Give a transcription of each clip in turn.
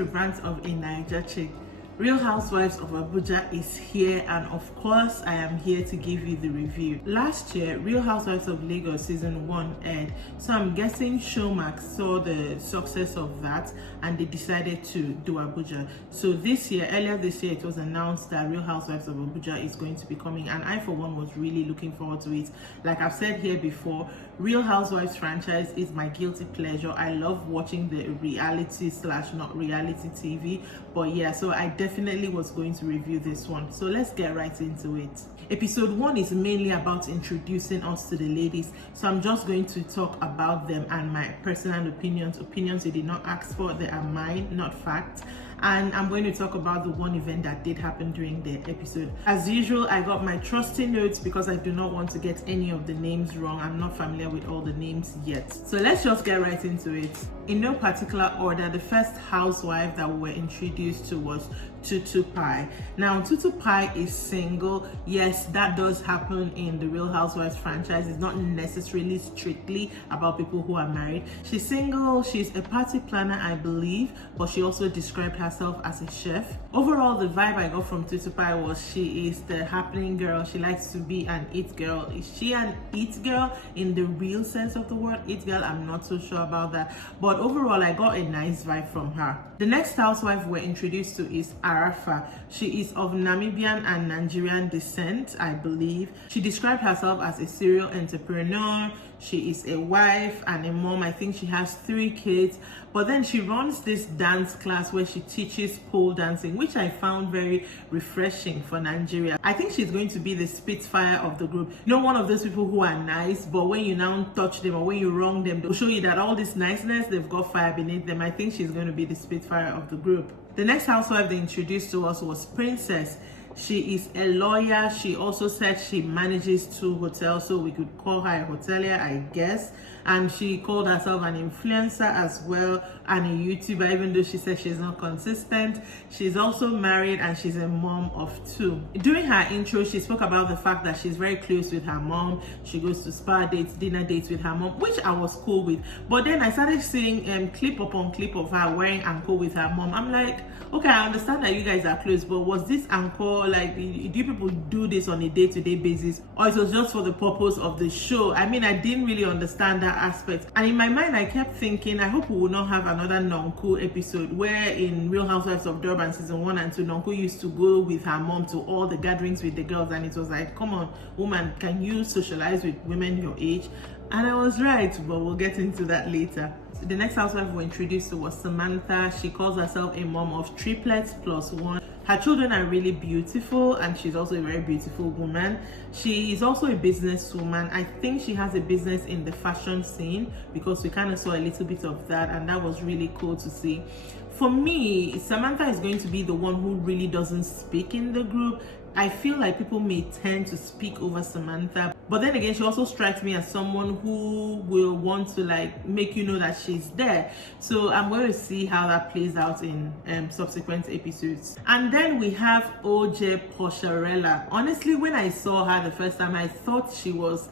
to Rants of a Naija Chic. Real Housewives of Abuja is here, and of course I am here to give you the review. Last year, Real Housewives of Lagos season 1 aired, so I'm guessing Showmax saw the success of that and they decided to do Abuja. So earlier this year, it was announced that Real Housewives of Abuja is going to be coming, and I for one was really looking forward to it. Like I've said here before, Real Housewives franchise is my guilty pleasure. I love watching the reality / not reality TV, but yeah, so I definitely was going to review this one. So let's get right into it. Episode 1 is mainly about introducing us to the ladies, so I'm just going to talk about them and my personal opinions you did not ask for. They are mine, not facts. And I'm going to talk about the one event that did happen during the episode. As usual, I got my trusty notes because I do not want to get any of the names wrong. I'm not familiar with all the names yet. So let's just get right into it. In no particular order, the first housewife that we were introduced to was Tutu Pie. Now, Tutu Pie is single. Yes, that does happen in the Real Housewives franchise. It's not necessarily strictly about people who are married. She's single, she's a party planner, I believe, but she also described herself as a chef. Overall, the vibe I got from Tutu Pie was she is the happening girl. She likes to be an it girl. Is she an it girl in the real sense of the word it girl? I'm not so sure about that, but overall I got a nice vibe from her. The next housewife we're introduced to is Arafa. She is of Namibian and Nigerian descent, I believe. She described herself as a serial entrepreneur. She is a wife and a mom. I think she has 3 kids. But then she runs this dance class where she teaches pole dancing, which I found very refreshing for Nigeria. I think she's going to be the spitfire of the group. You know, one of those people who are nice, but when you now touch them or when you wrong them, they'll show you that all this niceness, they've got fire beneath them. I think she's going to be the spitfire of the group. The next housewife they introduced to us was Princess. She is a lawyer. She also said she manages 2 hotels, so we could call her a hotelier, I guess. And she called herself an influencer as well and a YouTuber, even though she said she's not consistent. She's also married and she's a mom of 2. During her intro, she spoke about the fact that she's very close with her mom. She goes to spa dates, dinner dates with her mom, which I was cool with. But then I started seeing clip upon clip of her wearing anko with her mom. I'm like, okay, I understand that you guys are close, but was this anko, like, do people do this on a day-to-day basis, or it was just for the purpose of the show? I mean, I didn't really understand that aspect, and in my mind I kept thinking, I hope we will not have another Nonku episode where in Real Housewives of Durban season 1 and 2, Nonku used to go with her mom to all the gatherings with the girls, and it was like, come on woman, can you socialize with women your age? And I was right, but we'll get into that later. The next housewife we were introduced to was Samantha. She calls herself a mom of triplets plus 1. Her children are really beautiful, and she's also a very beautiful woman. She is also a businesswoman. I think she has a business in the fashion scene because we kind of saw a little bit of that, and that was really cool to see. For me, Samantha is going to be the one who really doesn't speak in the group. I feel like people may tend to speak over Samantha, but then again, she also strikes me as someone who will want to like make you know that she's there. So I'm going to see how that plays out in subsequent episodes. And then we have OJ Posharella. Honestly, when I saw her the first time, I thought she was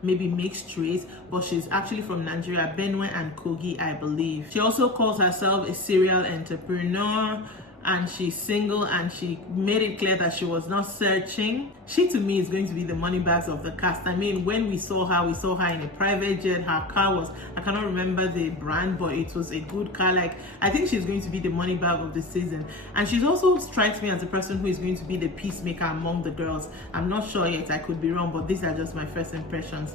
maybe mixed race, but she's actually from Nigeria, Benue and Kogi, I believe. She also calls herself a serial entrepreneur, and she's single, and she made it clear that she was not searching. She to me is going to be the money bags of the cast. I mean, when we saw her in a private jet. Her car was, I cannot remember the brand, but it was a good car. Like, I think she's going to be the money bag of the season. And she's also strikes me as a person who is going to be the peacemaker among the girls. I'm not sure yet, I could be wrong, but these are just my first impressions.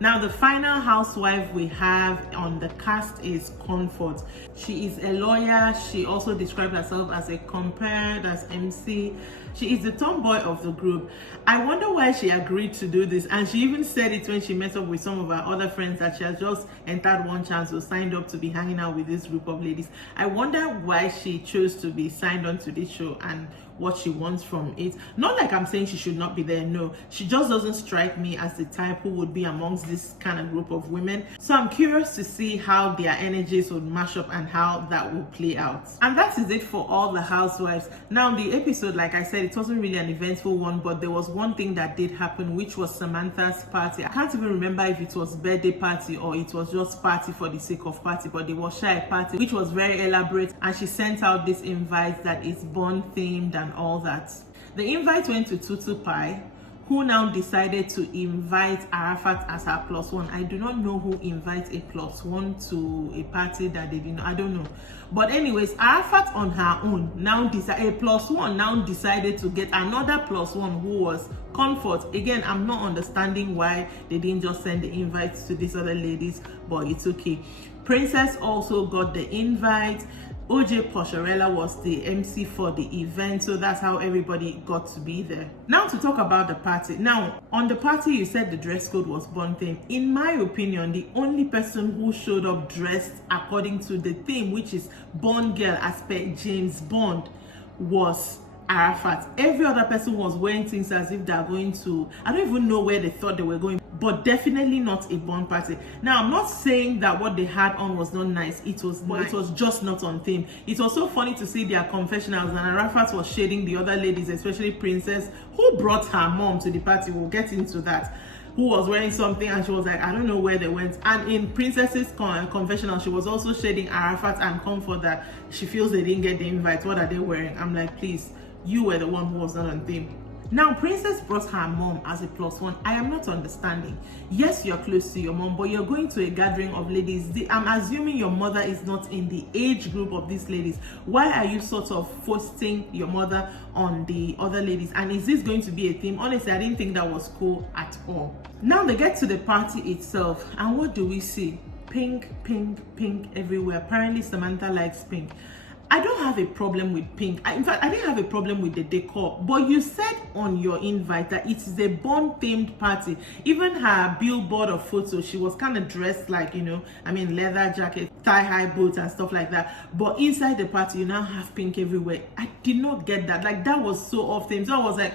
Now, the final housewife we have on the cast is Comfort. She is a lawyer. She also described herself as a compared as MC. She is the tomboy of the group. I wonder why she agreed to do this, and she even said it when she met up with some of her other friends that she has just entered one chance or signed up to be hanging out with this group of ladies. I wonder why she chose to be signed on to this show and what she wants from it. Not like I'm saying she should not be there, no. She just doesn't strike me as the type who would be amongst this kind of group of women. So I'm curious to see how their energies would mash up and how that will play out. And that is it for all the housewives. Now, the episode, like I said, said, it wasn't really an eventful one, but there was one thing that did happen, which was Samantha's party. I can't even remember if it was birthday party or it was just party for the sake of party, but there was a party, which was very elaborate, and she sent out this invite that is Bond themed and all that. The invite went to Tutu Pie, who now decided to invite Arafat as her plus one. I do not know who invites a plus one to a party that they didn't know. I don't know. But anyways, Arafat on her own now decided, a plus one now decided to get another plus one who was Comfort. Again, I'm not understanding why they didn't just send the invites to these other ladies, but it's okay. Princess also got the invite. OJ Posharella was the MC for the event, so that's how everybody got to be there. Now to talk about the party. Now, on the party, you said the dress code was Bond theme. In my opinion, the only person who showed up dressed according to the theme, which is Bond girl as per James Bond, was Arafat. Every other person was wearing things as if they're going to, I don't even know where they thought they were going, but definitely not a Bond party. Now, I'm not saying that what they had on was not nice. It was, but it was just not on theme. It was so funny to see their confessionals, and Arafat was shading the other ladies, especially Princess, who brought her mom to the party. We'll get into that. Who was wearing something, and she was like, I don't know where they went. And in Princess's confessional, she was also shading Arafat and Comfort that she feels they didn't get the invite. What are they wearing? I'm like, please, you were the one who was not on theme. Now, Princess brought her mom as a plus one. I am not understanding. Yes, you're close to your mom, but you're going to a gathering of ladies. I'm assuming your mother is not in the age group of these ladies. Why are you sort of forcing your mother on the other ladies? And is this going to be a theme? Honestly, I didn't think that was cool at all. Now they get to the party itself, and what do we see? Pink, pink, pink everywhere. Apparently, Samantha likes pink. I don't have a problem with pink. In fact, I didn't have a problem with the decor. But you said on your invite that it is a Bond-themed party. Even her billboard of photos, she was kind of dressed like, leather jacket, thigh-high boots and stuff like that. But inside the party, you now have pink everywhere. I did not get that. Like, that was so off theme. So I was like,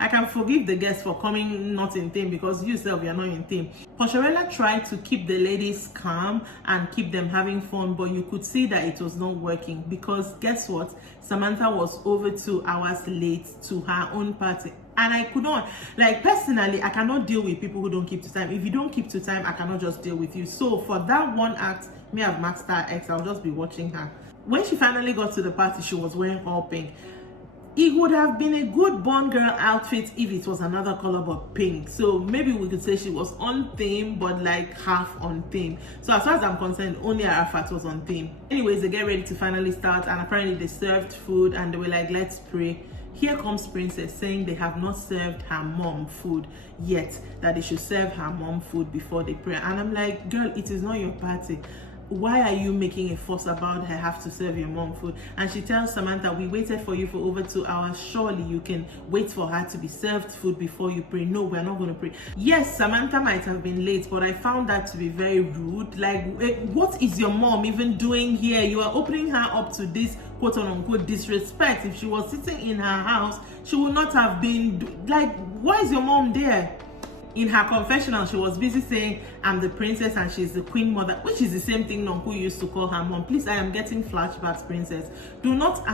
I can forgive the guests for coming not in theme because you yourself, you're not in theme. Posharella tried to keep the ladies calm and keep them having fun, but you could see that it was not working because guess what? Samantha was over 2 hours late to her own party. And I could not, personally, I cannot deal with people who don't keep to time. If you don't keep to time, I cannot just deal with you. So for that one act, me have maxed her X, I'll just be watching her. When she finally got to the party, she was wearing all pink. It would have been a good Bond girl outfit if it was another color but pink. So maybe we could say she was on theme, but like half on theme. So as far as I'm concerned, only Arafat was on theme. Anyways, they get ready to finally start, and apparently they served food and they were like, let's pray. Here comes Princess saying they have not served her mom food yet, that they should serve her mom food before they pray. And I'm like, girl, it is not your party. Why are you making a fuss about I have to serve your mom food? And she tells Samantha, we waited for you for over 2 hours. Surely you can wait for her to be served food before you pray. No, we're not going to pray. Yes, Samantha might have been late, but I found that to be very rude. Like, what is your mom even doing here? You are opening her up to this quote unquote disrespect. If she was sitting in her house, she would not have been like, why is your mom there? In her confessional, she was busy saying, I'm the princess and she's the queen mother, which is the same thing Nonku used to call her mom. Please, I am getting flashbacks, Princess. Do not,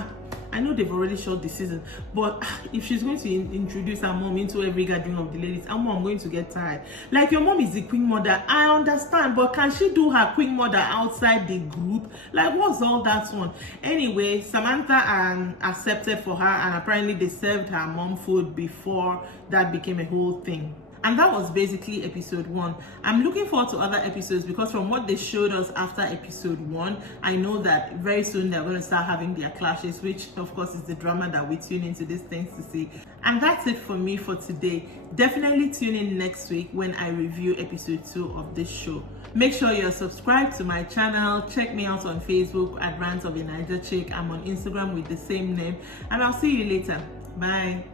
I know they've already shot the season, but if she's going to introduce her mom into every gathering of the ladies, I'm going to get tired. Like, your mom is the queen mother, I understand, but can she do her queen mother outside the group? Like, what's all that one? Anyway, Samantha accepted for her, and apparently they served her mom food before that became a whole thing. And that was basically episode 1. I'm looking forward to other episodes because from what they showed us after episode 1, I know that very soon they're going to start having their clashes, which of course is the drama that we tune into these things to see. And that's it for me for today. Definitely tune in next week when I review episode 2 of this show. Make sure you're subscribed to my channel. Check me out on Facebook at Rants of Naija Chic. I'm on Instagram with the same name. And I'll see you later. Bye.